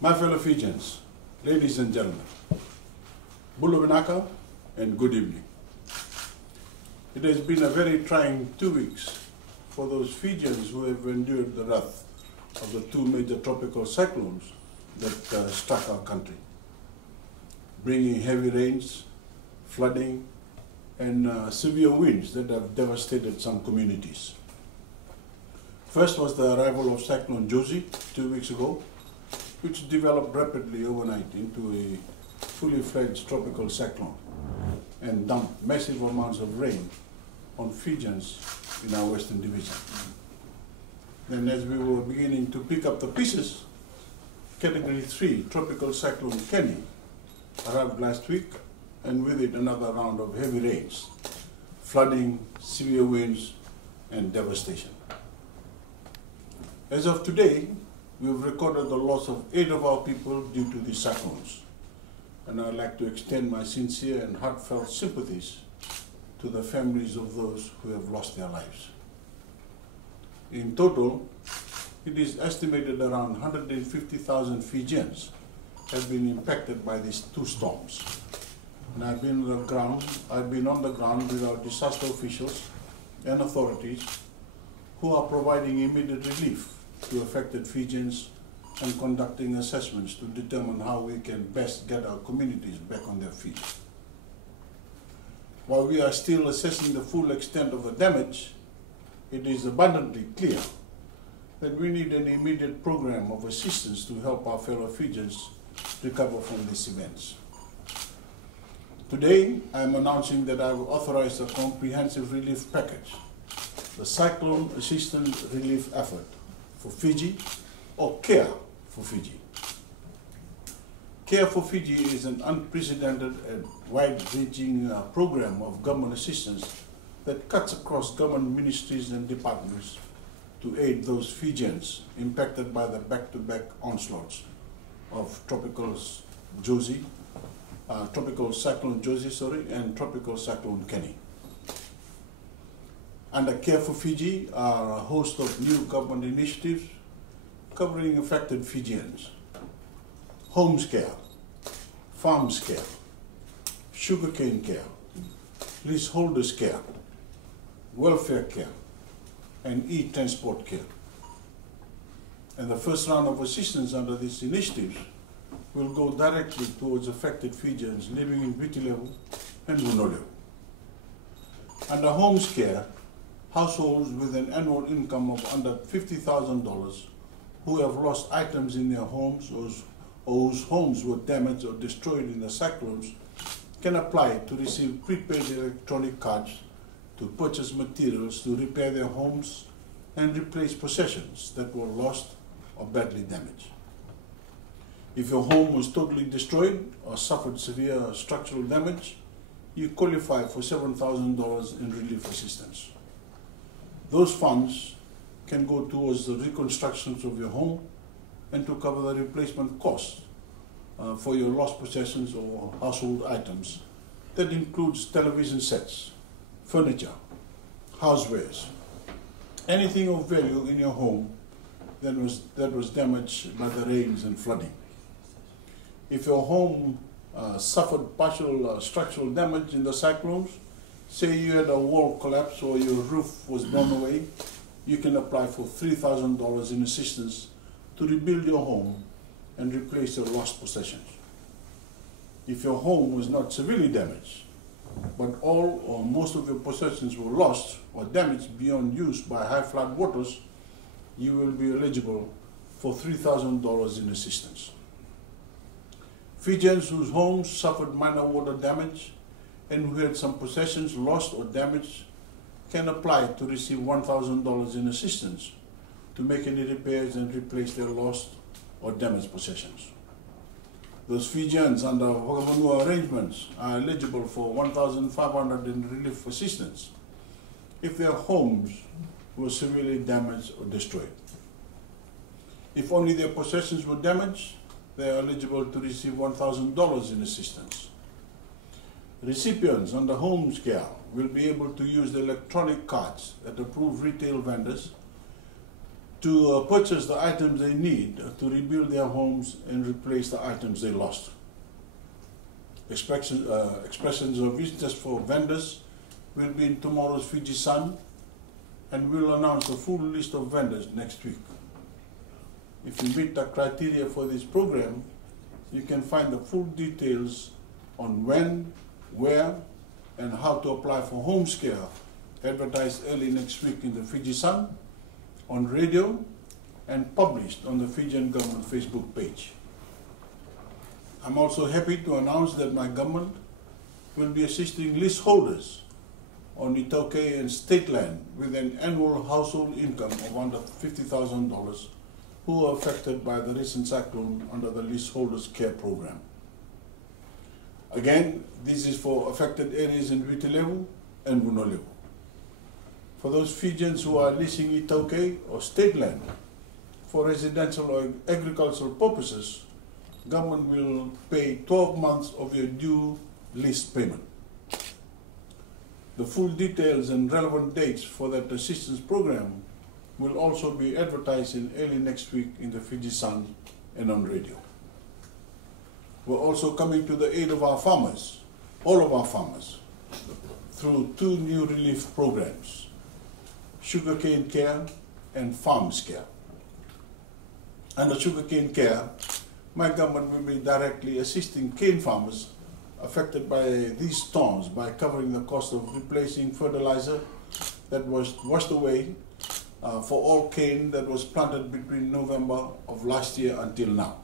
My fellow Fijians, ladies and gentlemen, Bulu Vinaka and good evening. It has been a very trying 2 weeks for those Fijians who have endured the wrath of the two major tropical cyclones that struck our country, bringing heavy rains, flooding, and severe winds that have devastated some communities. First was the arrival of Cyclone Josie 2 weeks ago, which developed rapidly overnight into a fully fledged tropical cyclone and dumped massive amounts of rain on Fijians in our Western Division. Then, as we were beginning to pick up the pieces, Category 3 Tropical Cyclone Kenny arrived last week, and with it another round of heavy rains, flooding, severe winds, and devastation. As of today, we've recorded the loss of 8 of our people due to these cyclones, and I'd like to extend my sincere and heartfelt sympathies to the families of those who have lost their lives. In total, it is estimated around 150,000 Fijians have been impacted by these two storms. And I've been on the ground with our disaster officials and authorities who are providing immediate relief to affected Fijians and conducting assessments to determine how we can best get our communities back on their feet. While we are still assessing the full extent of the damage, it is abundantly clear that we need an immediate program of assistance to help our fellow Fijians recover from these events. Today, I am announcing that I will authorize a comprehensive relief package, the Cyclone Assistance Relief Effort for Fiji, or CARE for Fiji. CARE for Fiji is an unprecedented and wide-ranging program of government assistance that cuts across government ministries and departments to aid those Fijians impacted by the back-to-back onslaughts of Tropical Cyclone Josie, and Tropical Cyclone Kenny. Under CARE for Fiji are a host of new government initiatives covering affected Fijians: homes care, farms care, sugarcane care, leaseholders care, welfare care, and e-transport care. And the first round of assistance under these initiatives will go directly towards affected Fijians living in Vitilevu and Vunolevu. Under homes care, households with an annual income of under $50,000 who have lost items in their homes or whose homes were damaged or destroyed in the cyclones can apply to receive prepaid electronic cards to purchase materials to repair their homes and replace possessions that were lost or badly damaged. If your home was totally destroyed or suffered severe structural damage, you qualify for $7,000 in relief assistance. Those funds can go towards the reconstructions of your home and to cover the replacement costs for your lost possessions or household items. That includes television sets, furniture, housewares, anything of value in your home that was damaged by the rains and flooding. If your home suffered partial structural damage in the cyclones, say you had a wall collapse or your roof was blown away, you can apply for $3,000 in assistance to rebuild your home and replace your lost possessions. If your home was not severely damaged, but all or most of your possessions were lost or damaged beyond use by high flood waters, you will be eligible for $3,000 in assistance. Fijians whose homes suffered minor water damage and who had some possessions lost or damaged can apply to receive $1,000 in assistance to make any repairs and replace their lost or damaged possessions. Those Fijians under Voreqe arrangements are eligible for $1,500 in relief assistance if their homes were severely damaged or destroyed. If only their possessions were damaged, they are eligible to receive $1,000 in assistance. Recipients under homes care will be able to use the electronic cards at approved retail vendors to purchase the items they need to rebuild their homes and replace the items they lost. Expressions of interest for vendors will be in tomorrow's Fiji Sun, and we'll announce a full list of vendors next week. If you meet the criteria for this program, you can find the full details on when, where, and how to apply for home care advertised early next week in the Fiji Sun, on radio, and published on the Fijian government Facebook page. I'm also happy to announce that my government will be assisting leaseholders on Voreqe and state land with an annual household income of under $50,000 who are affected by the recent cyclone under the Leaseholders Care Program. Again, this is for affected areas in Vitilevu and Vunolevu. For those Fijians who are leasing Voreqe or state land for residential or agricultural purposes, government will pay 12 months of your due lease payment. The full details and relevant dates for that assistance program will also be advertised in early next week in the Fiji Sun and on radio. We're also coming to the aid of our farmers, all of our farmers, through two new relief programs, Sugarcane Care and Farms Care. Under Sugarcane Care, my government will be directly assisting cane farmers affected by these storms by covering the cost of replacing fertilizer that was washed away for all cane that was planted between November of last year until now.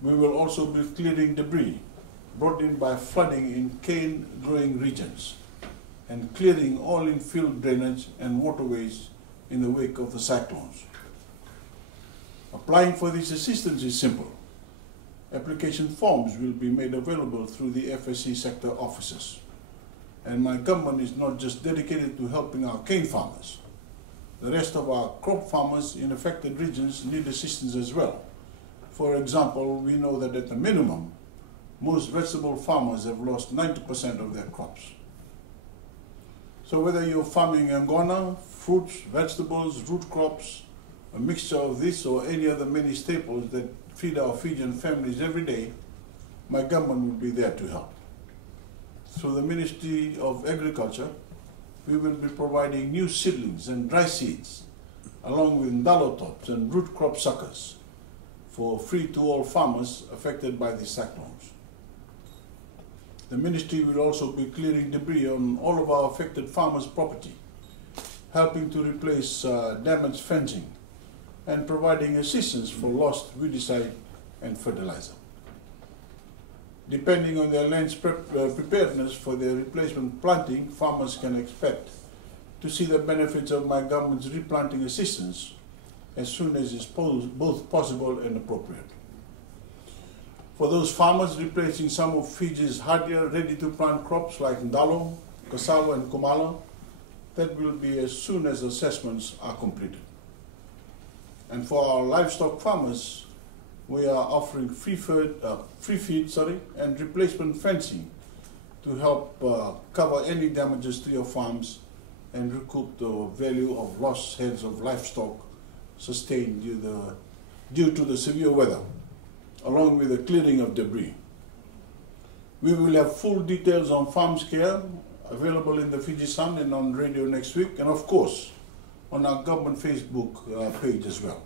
We will also be clearing debris brought in by flooding in cane growing regions and clearing all infield drainage and waterways in the wake of the cyclones. Applying for this assistance is simple. Application forms will be made available through the FSC sector offices. And my government is not just dedicated to helping our cane farmers. The rest of our crop farmers in affected regions need assistance as well. For example, we know that at the minimum, most vegetable farmers have lost 90% of their crops. So whether you're farming angona, fruits, vegetables, root crops, a mixture of this or any other many staples that feed our Fijian families every day, my government will be there to help. Through the Ministry of Agriculture, we will be providing new seedlings and dry seeds, along with ndalo tops and root crop suckers, for free to all farmers affected by these cyclones. The ministry will also be clearing debris on all of our affected farmers' property, helping to replace damaged fencing, and providing assistance for lost weedicide and fertilizer. Depending on their land's preparedness for their replacement planting, farmers can expect to see the benefits of my government's replanting assistance as soon as is both possible and appropriate. For those farmers replacing some of Fiji's hardier, ready-to-plant crops like ndalo, cassava, and kumala, that will be as soon as assessments are completed. And for our livestock farmers, we are offering free feed and replacement fencing to help cover any damages to your farms and recoup the value of lost heads of livestock sustained due to the severe weather, along with the clearing of debris. We will have full details on Farms Care available in the Fiji Sun and on radio next week, and of course, on our government Facebook page as well.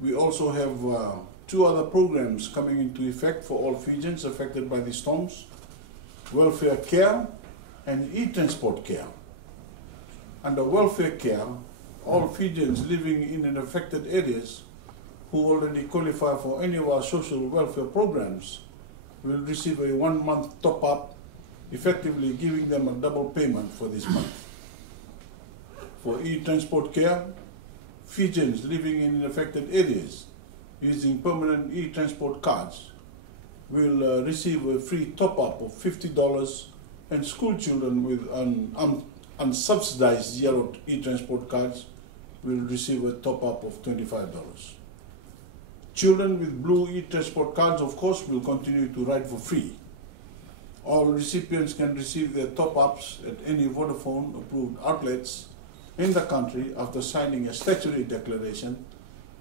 We also have two other programs coming into effect for all Fijians affected by the storms: Welfare Care and E-Transport Care. Under Welfare Care, all Fijians living in affected areas who already qualify for any of our social welfare programs will receive a 1-month top-up, effectively giving them a double payment for this month. For E-Transport Care, Fijians living in affected areas using permanent e-transport cards will receive a free top-up of $50, and school children with unsubsidized yellow e-transport cards will receive a top-up of $25. Children with blue e-transport cards, of course, will continue to ride for free. All recipients can receive their top-ups at any Vodafone-approved outlets in the country after signing a statutory declaration,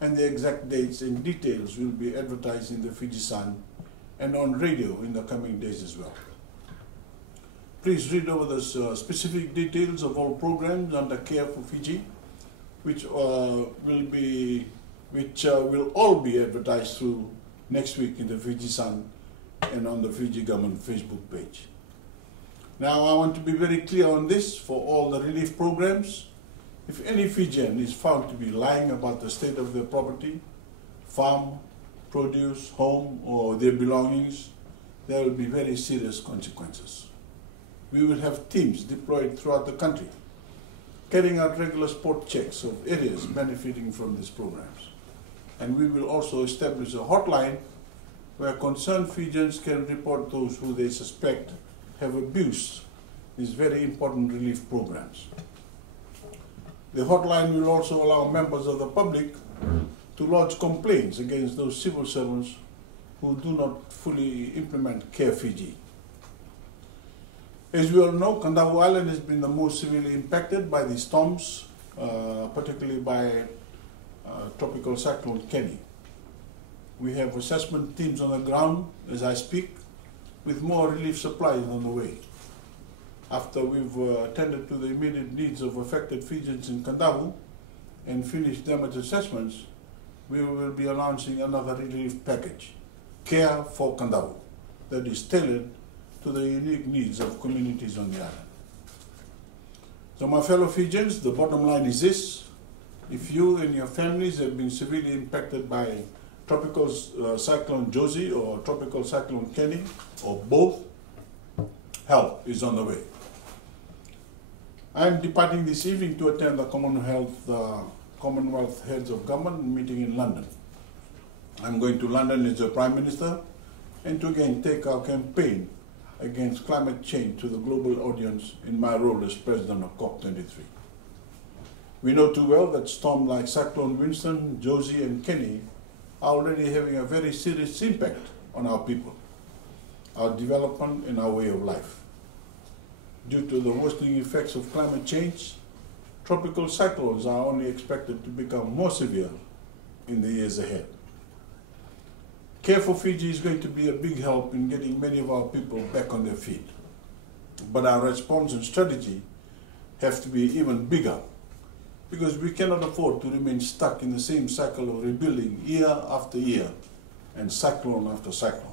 and the exact dates and details will be advertised in the Fiji Sun and on radio in the coming days as well. Please read over the specific details of all programs under Care for Fiji, which will all be advertised through next week in the Fiji Sun and on the Fiji government Facebook page. Now I want to be very clear on this for all the relief programs. If any Fijian is found to be lying about the state of their property, farm, produce, home, or their belongings, there will be very serious consequences. We will have teams deployed throughout the country, carrying out regular spot checks of areas benefiting from these programs. And we will also establish a hotline where concerned Fijians can report those who they suspect have abused these very important relief programs. The hotline will also allow members of the public to lodge complaints against those civil servants who do not fully implement Care Fiji. As we all know, Kandahar Island has been the most severely impacted by these storms, particularly by Tropical Cyclone Kenny. We have assessment teams on the ground as I speak, with more relief supplies on the way. After we've attended to the immediate needs of affected Fijians in Kandahar and finished damage assessments, we will be announcing another relief package, Care for Kandahar, that is tailored to the unique needs of communities on the island. So my fellow Fijians, the bottom line is this: if you and your families have been severely impacted by Tropical Cyclone Josie or Tropical Cyclone Kenny, or both, help is on the way. I am departing this evening to attend the Commonwealth Heads of Government meeting in London. I'm going to London as the Prime Minister and to again take our campaign against climate change to the global audience in my role as President of COP23. We know too well that storms like Cyclone Winston, Josie and Kenny are already having a very serious impact on our people, our development and our way of life. Due to the worsening effects of climate change, tropical cyclones are only expected to become more severe in the years ahead. Care for Fiji is going to be a big help in getting many of our people back on their feet. But our response and strategy have to be even bigger, because we cannot afford to remain stuck in the same cycle of rebuilding year after year and cyclone after cyclone.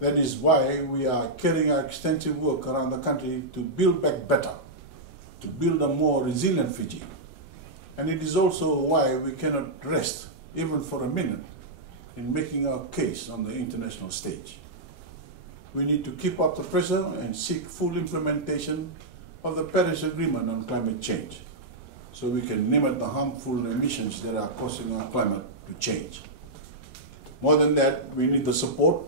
That is why we are carrying out extensive work around the country to build back better, to build a more resilient Fiji. And it is also why we cannot rest, even for a minute, in making our case on the international stage. We need to keep up the pressure and seek full implementation of the Paris Agreement on climate change, so we can limit the harmful emissions that are causing our climate to change. More than that, we need the support,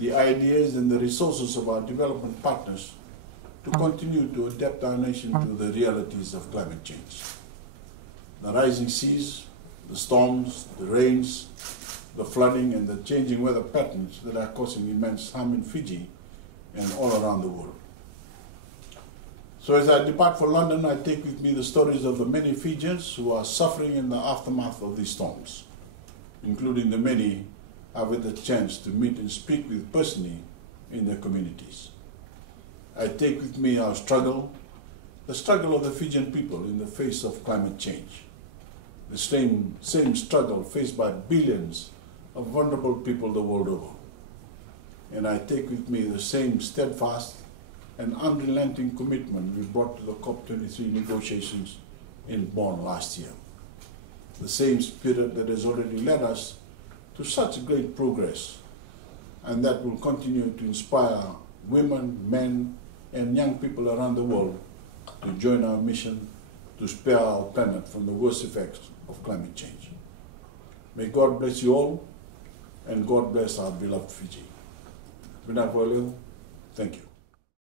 the ideas and the resources of our development partners to continue to adapt our nation to the realities of climate change. The rising seas, the storms, the rains, the flooding and the changing weather patterns that are causing immense harm in Fiji and all around the world. So as I depart for London, I take with me the stories of the many Fijians who are suffering in the aftermath of these storms, including the many I've had the chance to meet and speak with personally in their communities. I take with me our struggle, the struggle of the Fijian people in the face of climate change, the same struggle faced by billions of vulnerable people the world over. And I take with me the same steadfast and unrelenting commitment we brought to the COP23 negotiations in Bonn last year. The same spirit that has already led us to such great progress, and that will continue to inspire women, men, and young people around the world to join our mission to spare our planet from the worst effects of climate change. May God bless you all, and God bless our beloved Fiji. Voreqe, thank you.